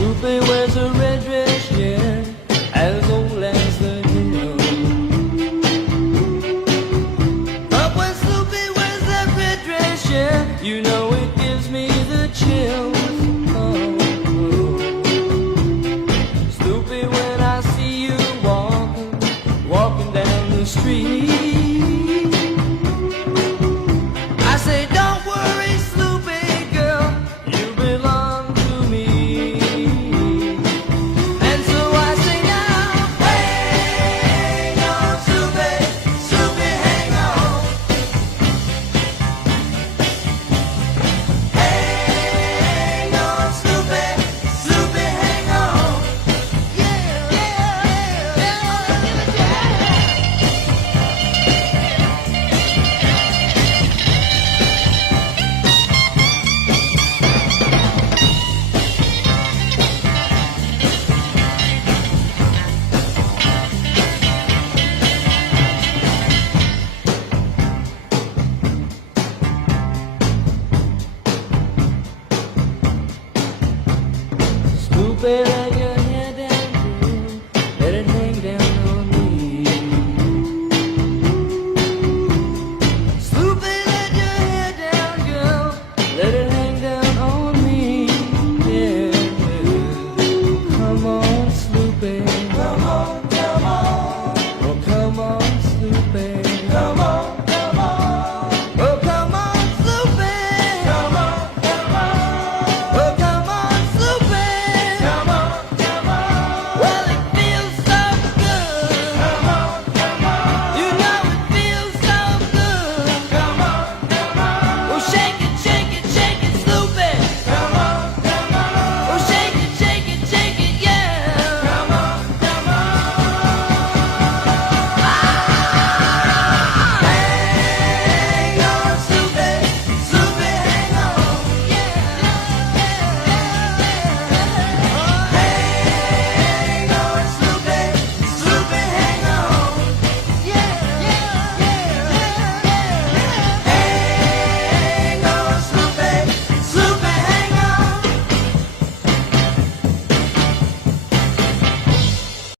Snoopy wears a red dress, yeah, as old as the hill. But when Snoopy wears that red dress, yeah, you know it gives me the chills. Oh, Snoopy, when I see you walking down the street, I say, don't worry, Snoopy girl, you belong to me. And so I say now, hang on, Snoopy, Snoopy, hang on. Hang on, Snoopy, Snoopy, hang on. Yeah, yeah, yeah, yeah. Snoopy,